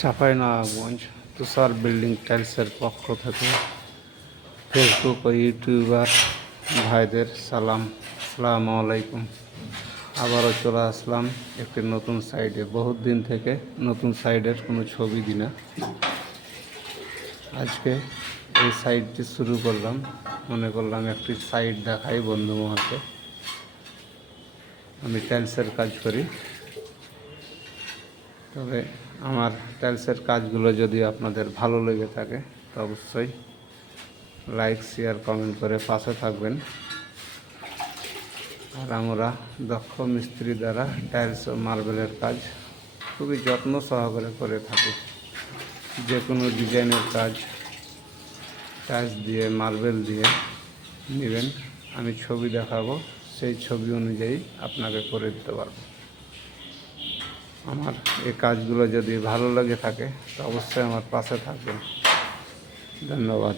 চাঁপাইনবাবগঞ্জ তুষার building টাইলসের পক্ষ থেকে ফেসবুক ও ইউটিউবার ভাইদের সালাম, আসসালামু আলাইকুম। আবারও চলে আসলাম একটি নতুন সাইডে। বহুত দিন থেকে নতুন সাইডের কোনো ছবি দিই না, আজকে এই সাইডটি শুরু করলাম। মনে করলাম একটি সাইড দেখাই বন্ধু মহলকে। আমি টাইলসের কাজ করি, তবে আমার টাইলসের কাজগুলো যদি আপনাদের ভালো লেগে থাকে তো অবশ্যই লাইক, শেয়ার, কমেন্ট করে পাশে থাকবেন। আর আমরা দক্ষ মিস্ত্রি দ্বারা টাইলস ও মার্বেলের কাজ খুবই যত্ন সহকারে করে থাকি। যে কোনো ডিজাইনের কাজ টাইলস দিয়ে, মার্বেল দিয়ে নেবেন, আমি ছবি দেখাবো, সেই ছবি অনুযায়ী আপনাকে করে দিতে পারবো। আমার এই কাজগুলো যদি ভালো লেগে থাকে তো অবশ্যই আমার পাশে থাকবেন। ধন্যবাদ।